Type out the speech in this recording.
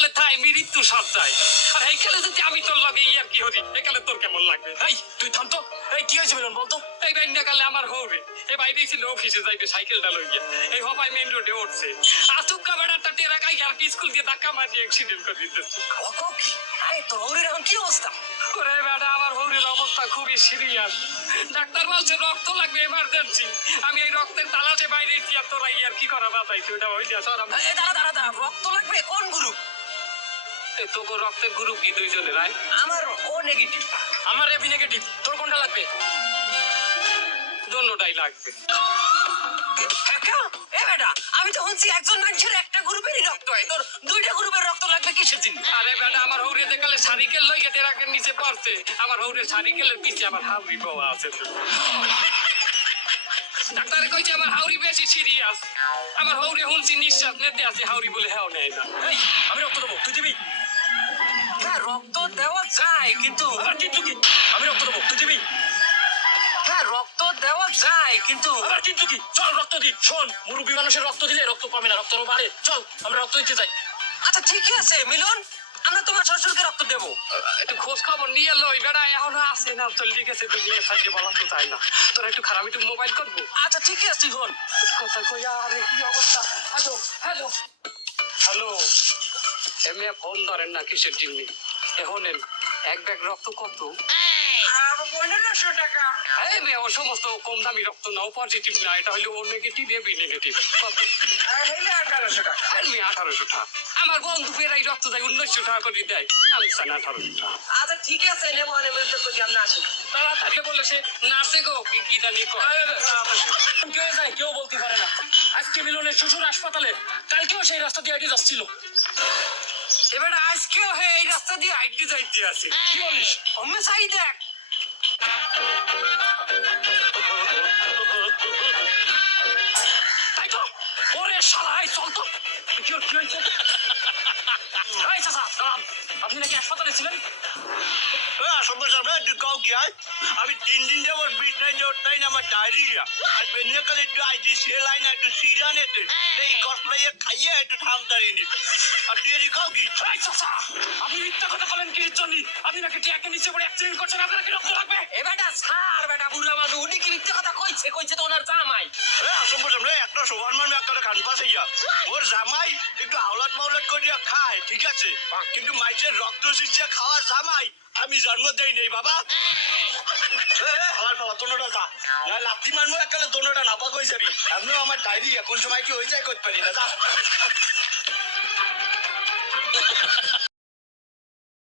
একালে থাই মৃত্যু সজ্জায় আর এইকালে যদি আমি তোর লগে ইয়ার কি হরি একালে তোর কেমন লাগবে? এই তুই থাম তো। এই কি হয়েছে মিলন বলতো? এই বাইন্ডা কালে আমার হৌরে এই বাইরে ছিল অফিসে যাইবে সাইকেলটা লইয়া এই হবাই মেইন রোডে উঠছে আচুকা বেড়াটা টেরা গাই আর স্কুল দিয়ে ধাক্কা মারি অ্যাক্সিডেন্ট করে দিতেছে। অকো কি আরে তোর হৌরের এখন কি অবস্থা? ওরে বেটা আমার হৌরের অবস্থা খুবই সিরিয়াস। ডাক্তার বলছে রক্ত লাগবে এমার্জেন্সি। আমি এই রক্তের তালাতে বাইরে দিয়া তোরা ইয়ার কি করা বাতাইছি ওটা হইলে সরাম। এই দাঁড়া রক্ত লাগবে কোন গ্রুপ? তোকে রক্তের গ্রুপ কি দুইজনের আয়? আমার ও নেগেটিভ। আমার এবি নেগেটিভ। তোর কোনটা লাগবে? দোনোটাই লাগবে। এ বেটা আমি তো শুনছি একজন মানুষের একটা গ্রুপেরই রক্ত হয়, তোর দুইটা গ্রুপের রক্ত লাগবে কিসের জন্য? আরে বেটা আমার হৌরে দেখালে সারিকেল লইয়া টেরাকের নিচে পড়ছে আমার হৌরে সারিকেলের পিছে আমার হাউরি বাবা আছে। ডাক্তারে কইছে আমার হাউরি বেশি সিরিয়াস। আমার হৌরে হুনছি নিঃশ্বাস নিতে আছে হাউরি বলে হ্যাঁ নেয় না। এই আমি রক্ত দেবো, তুই দিবি? হ্যাঁ রক্ত দেওয়া যায় কিন্তু আবার কিন্তু কি? আমি রক্ত দেবো, তুই দিবি? হ্যাঁ রক্ত দেওয়া যায় কিন্তু আবার কিন্তু কি? চল রক্ত দি। শোন মুরব্বী মানুষের রক্ত দিলে রক্ত কমে না, রক্ত বাড়ে। চল আমরা রক্ত দিতে যাই। আচ্ছা ঠিকই আছে মিলন, আমরা তোমার শ্বশুরকে রক্ত দেবো। একটু খোঁজ খবর নিয়ে লই বেটা এখনো আছে না চলে গেছে দুনিয়া সাথে বলা তো চাই না। তোরা একটু খারাপ একটু মোবাইল করবো। আচ্ছা ঠিকই আছে তুই হন কথা কই আরে কি অবস্থা? হ্যালো হ্যালো হ্যালো এমনি ফোন ধরেন না কিসের জিম্মি এহনেন এক ব্যাগ রক্ত কত? 1500 টাকা। এই মেয়ে ও সমস্ত কম দামি রক্ত না ও পজিটিভ না এটা হইলো ও নেগেটিভ এবি নেগেটিভ কত? হইলে 1800 টাকা। আর মেয়ে 1800 টাকা। আমার বন্ধু ফেরাই রক্ত দেয় 1900 টাকা করে দেয় আমি চাই 1800 টাকা। আচ্ছা ঠিক আছে নেবো নেবো তো কই আমরা আসি। তাড়াতাড়ি বলে সে নার্সে গো কি জানি কয় কেউ যায় কেউ বলতে পারে না। আজকে মিলনের শ্বশুর হাসপাতালে, কালকেও সেই রাস্তা দিয়ে আইডি যাচ্ছিল। এবার আজকেও হে এই রাস্তা দিয়ে হাইটে যাইতে আছে। কি বলিস? অম্মে চাই দেখ তাই তো ওরে শালা এই চল তো। কি কি হয়েছে? এই চাচা দাঁড়ান, আপনি নাকি হাসপাতালে ছিলেন? আমি 3 দিন যাবত বিছনায় জড়তাই না আমার ডায়রিয়া আর বেনিয়াকালে একটু আইজি সেলাইন একটু সিরানেতে এই কসলাইয়ে খাইয়ে একটু থামতারিনি আর তুই এদিকে খাও কি? এই চাচা আপনি মিথ্যা কথা বলেন কি জন্য? আপনি নাকি ট্রাকে নিচে পড়ে অ্যাক্সিডেন্ট করছেন, আপনার কি রক্ত লাগবে? এ বেটা ছাড় বেটা বুড়া মানুষ উনি কি মিথ্যে কথা কইছে তো ওনার জামাই। আসম একটা সমান মানে একটা কান পাশে যা ওর জামাই একটু আওলাদ মাওলাদ করিয়া খায় ঠিক আছে কিন্তু মাইসের রক্ত শিক্ষা খাওয়া জামাই আমি জন্ম দেই নেই বাবা। আমার বাবা দোনোটা যা লাথি মারবো একালে দোনোটা নাপাক হয়ে যাবি। আমিও আমার ডায়েরি কোন সময় কি হয়ে যায় করতে পারি না যা।